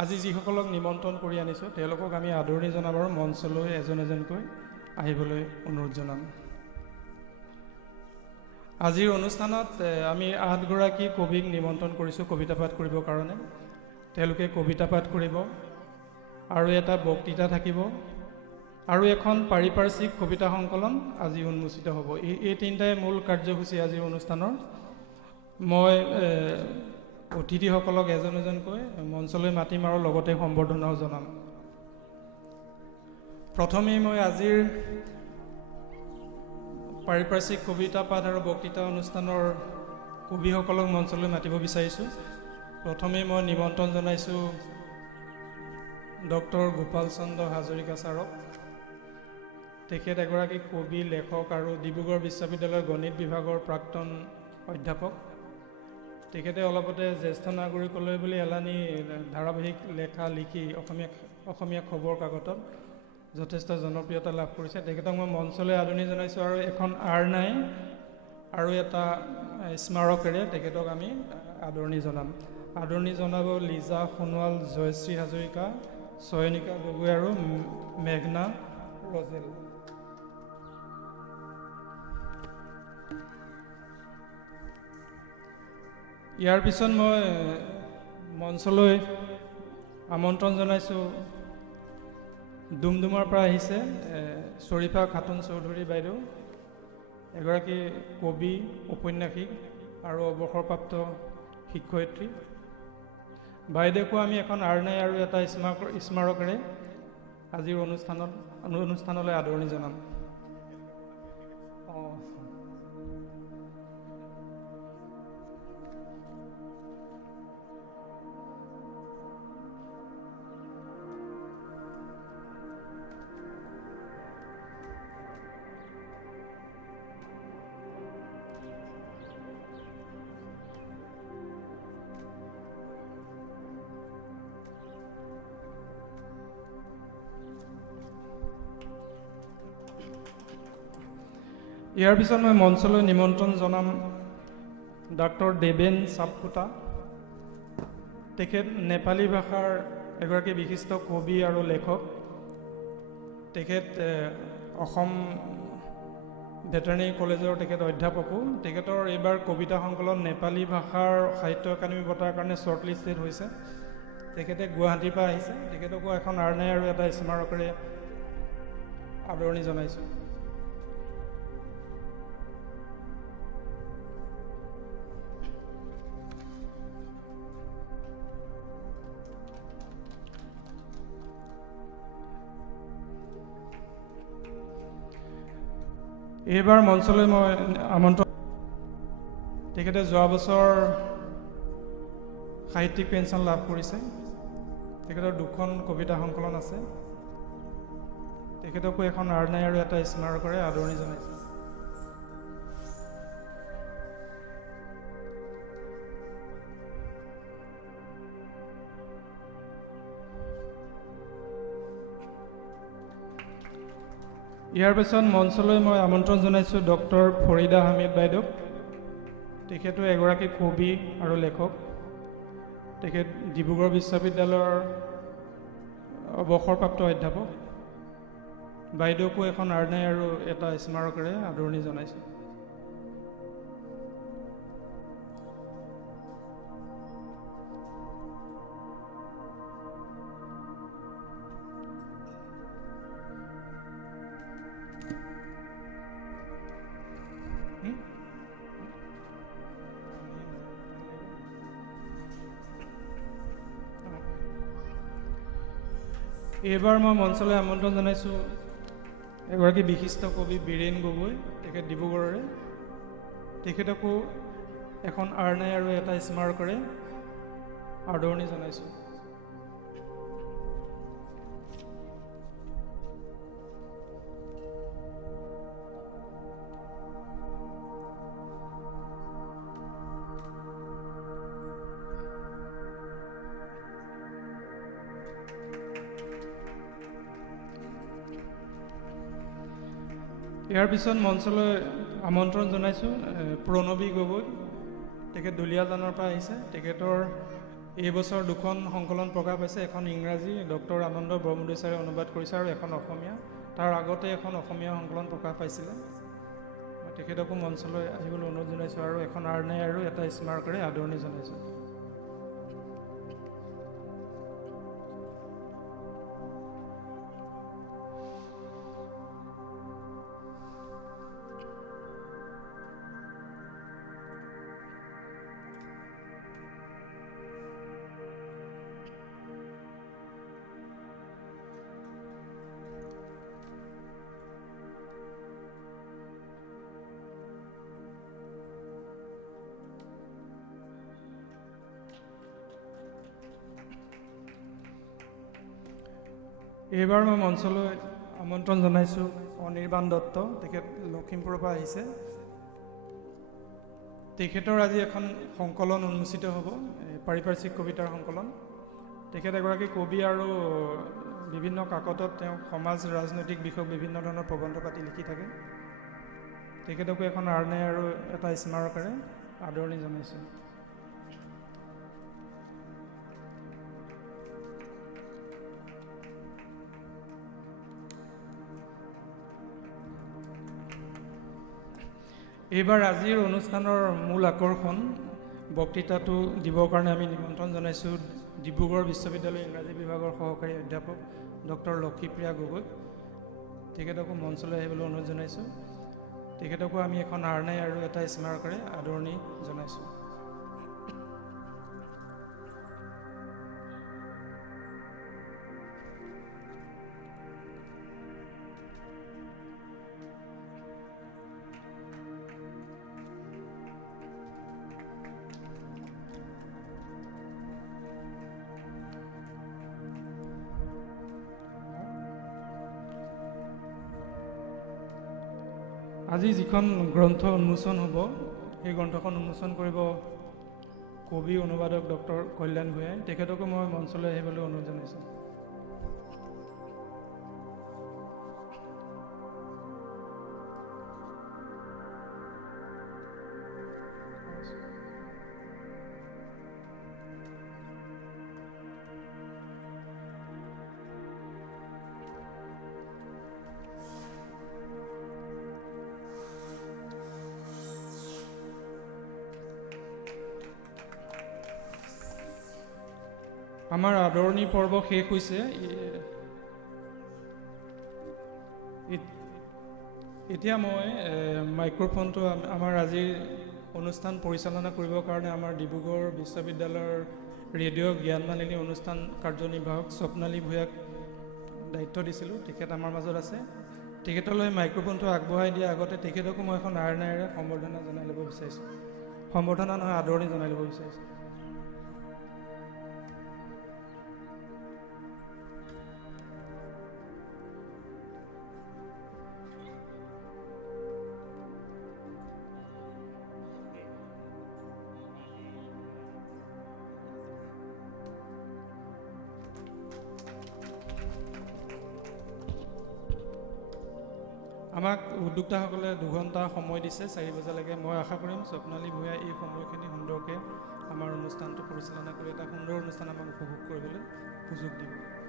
আজি যিসকলক নিমন্ত্ৰণ কৰি আনিছোঁ তেওঁলোকক আমি আদৰণি জনাবৰ মঞ্চলৈ এজন এজনকৈ আহিবলৈ অনুৰোধ জনাম। আজিৰ অনুষ্ঠানত আমি 8 গৰাকী কবিক নিমন্ত্ৰণ কৰিছোঁ কবিতা পাঠ কৰিবৰ কাৰণে। তেওঁলোকে কবিতা পাঠ কৰিব আৰু এটা বক্তৃতা থাকিব আৰু এখন পাৰিপাৰ্শ্বিক কবিতা সংকলন আজি উন্মোচিত হ'ব। এই তিনিটাই মূল কাৰ্যসূচী আজিৰ অনুষ্ঠানৰ। মই অতিথিসকলক এজন এজনকৈ মঞ্চলৈ মাতিম আৰু লগতে সম্বৰ্ধনাও জনাম। প্ৰথমেই মই আজিৰ পাৰিপাৰ্শ্বিক কবিতা পাঠ আৰু বক্তৃতা অনুষ্ঠানৰ কবিসকলক মঞ্চলৈ মাতিব বিচাৰিছোঁ। প্ৰথমেই মই নিমন্ত্ৰণ জনাইছোঁ ডক্টৰ গোপাল চন্দ্ৰ হাজৰিকা ছাৰক। তেখেত এগৰাকী কবি, লেখক আৰু ডিব্ৰুগড় বিশ্ববিদ্যালয়ৰ গণিত বিভাগৰ প্ৰাক্তন অধ্যাপক। তেখেতে অলপতে জ্যেষ্ঠ নাগৰিকলৈ বুলি এলানি ধাৰাবাহিক লেখা লিখি অসমীয়া খবৰ কাকতত যথেষ্ট জনপ্ৰিয়তা লাভ কৰিছে। তেখেতক মই মঞ্চলৈ আদৰণি জনাইছোঁ আৰু এখন আৰনাই আৰু এটা স্মাৰকেৰে তেখেতক আমি আদৰণি জনাম। আদৰণি জনাব লিজা সোণোৱাল, জয়শ্ৰী হাজৰিকা, চয়নিকা গগৈ আৰু মেঘনা ৰজেল। ইয়াৰ পিছত মই মঞ্চলৈ আমন্ত্ৰণ জনাইছোঁ ডুমডুমাৰ পৰা আহিছে শ্বৰীফা খাতুন চৌধুৰী বাইদেউ, এগৰাকী কবি, ঔপন্যাসিক আৰু অৱসৰপ্ৰাপ্ত শিক্ষয়িত্ৰী। বাইদেউকো আমি এখন আৰনাই আৰু এটা স্মাৰকেৰে আজিৰ অনুষ্ঠানলৈ আদৰণি জনাম। ইয়াৰ পিছত মই মঞ্চলৈ নিমন্ত্ৰণ জনাম ডাক্তৰ দেবেন চাপকোটা। তেখেত নেপালী ভাষাৰ এগৰাকী বিশিষ্ট কবি আৰু লেখক। তেখেত অসম ভেটেৰিনেৰী কলেজৰ তেখেত অধ্যাপকো। তেখেতৰ এইবাৰ কবিতা সংকলন নেপালী ভাষাৰ সাহিত্য একাডেমী বঁটাৰ কাৰণে শ্বৰ্ট লিষ্টেড হৈছে। তেখেতে গুৱাহাটীৰ পৰা আহিছে। তেখেতকো এখন আৰনাই আৰু এটা স্মাৰকেৰে আদৰণি জনাইছোঁ। এইবাৰ মঞ্চলৈ মই আমন্ত্ৰণ, তেখেতে যোৱা বছৰ সাহিত্যিক পেঞ্চন লাভ কৰিছে। তেখেতৰ 2খন কবিতা সংকলন আছে। তেখেতকো এখন আৰনাই আৰু এটা স্মাৰকেৰে আদৰণি জনাইছে। ইয়াৰ পিছত মঞ্চলৈ মই আমন্ত্ৰণ জনাইছোঁ ডক্টৰ ফৰিদা হামিদ বাইদেউক। তেখেতো এগৰাকী কবি আৰু লেখক। তেখেত ডিব্ৰুগড় বিশ্ববিদ্যালয়ৰ অৱসৰপ্ৰাপ্ত অধ্যাপক। বাইদেউকো এখন আৰনাই আৰু এটা স্মাৰকেৰে আদৰণি জনাইছোঁ। এইবাৰ মই মঞ্চলৈ আমন্ত্ৰণ জনাইছোঁ এগৰাকী বিশিষ্ট কবি বীৰেণ গগৈ। তেখেত ডিব্ৰুগড়ৰে। তেখেতকো এখন আৰনাই আৰু এটা স্মাৰকেৰে আদৰণি জনাইছোঁ। ইয়াৰ পিছত মঞ্চলৈ আমন্ত্ৰণ জনাইছোঁ প্ৰণৱী গগৈ। তেখেত দুলীয়াজানৰ পৰা আহিছে। তেখেতৰ এই বছৰ দুখন সংকলন প্ৰকাশ পাইছে, এখন ইংৰাজী ডক্টৰ আনন্দ ব্ৰহ্মদৈ ছাৰে অনুবাদ কৰিছে আৰু এখন অসমীয়া। তাৰ আগতে এখন অসমীয়া সংকলন প্ৰকাশ পাইছিলে। মই তেখেতকো মঞ্চলৈ আহিবলৈ অনুৰোধ জনাইছোঁ আৰু এখন আৰ্নে আৰু এটা স্মাৰকেৰে আদৰণি জনাইছোঁ। এইবাৰ মই মঞ্চলৈ আমন্ত্ৰণ জনাইছোঁ অনিৰ্বাণ দত্ত, তেখেত লখিমপুৰৰ পৰা আহিছে। তেখেতৰ আজি এখন সংকলন উন্মোচিত হ'ব, পাৰিপাৰ্শ্বিক কবিতাৰ সংকলন। তেখেত এগৰাকী কবি আৰু বিভিন্ন কাকতত তেওঁ সমাজ ৰাজনৈতিক বিষয়ক বিভিন্ন ধৰণৰ প্ৰবন্ধ পাতি লিখি থাকে। তেখেতকো এখন আৰ্নে আৰু এটা স্মাৰকেৰে আদৰণি জনাইছোঁ। এইবাৰ আজিৰ অনুষ্ঠানৰ মূল আকৰ্ষণ বক্তৃতাটো দিবৰ কাৰণে আমি নিমন্ত্ৰণ জনাইছোঁ ডিব্ৰুগড় বিশ্ববিদ্যালয় ইংৰাজী বিভাগৰ সহকাৰী অধ্যাপক ডক্টৰ লক্ষীপ্ৰিয়া গগৈক। তেখেতকো মঞ্চলৈ আহিবলৈ অনুৰোধ জনাইছোঁ। তেখেতকো আমি এখন আৰ্নে আৰু এটা স্মাৰকেৰে আদৰণি জনাইছোঁ। আজি যিখন গ্ৰন্থ উন্মোচন হ'ব, সেই গ্ৰন্থখন উন্মোচন কৰিব কবি অনুবাদক ডক্টৰ কল্যাণ ভূঞাই। তেখেতকো মই মঞ্চলৈ আহিবলৈ অনুৰোধ জনাইছোঁ। আমাৰ আদৰণি পৰ্ব শেষ হৈছে। এতিয়া মই মাইক্ৰফোনটো আমাৰ আজিৰ অনুষ্ঠান পৰিচালনা কৰিবৰ কাৰণে আমাৰ ডিব্ৰুগড় বিশ্ববিদ্যালয়ৰ ৰেডিঅ' জ্ঞানমালিনী অনুষ্ঠান কাৰ্যনিৰ্বাহক স্বপ্নালী ভূঞাক দায়িত্ব দিছিলোঁ। তেখেত আমাৰ মাজত আছে। তেখেতলৈ মাইক্ৰফোনটো আগবঢ়াই দিয়াৰ আগতে তেখেতকো মই এখন আৰ্নেৰে সম্বৰ্ধনা জনাই ল'ব বিচাৰিছোঁ। সম্বৰ্ধনা নহয়, আদৰণি জনাই ল'ব বিচাৰিছোঁ। আমাক উদ্যোক্তাসকলে 2 ঘণ্টা সময় দিছে, 4 বজালৈকে। মই আশা কৰিম স্বপ্নালী ভূঞাই এই সময়খিনি সুন্দৰকৈ আমাৰ অনুষ্ঠানটো পৰিচালনা কৰি এটা সুন্দৰ অনুষ্ঠান আমাক উপভোগ কৰিবলৈ সুযোগ দিব।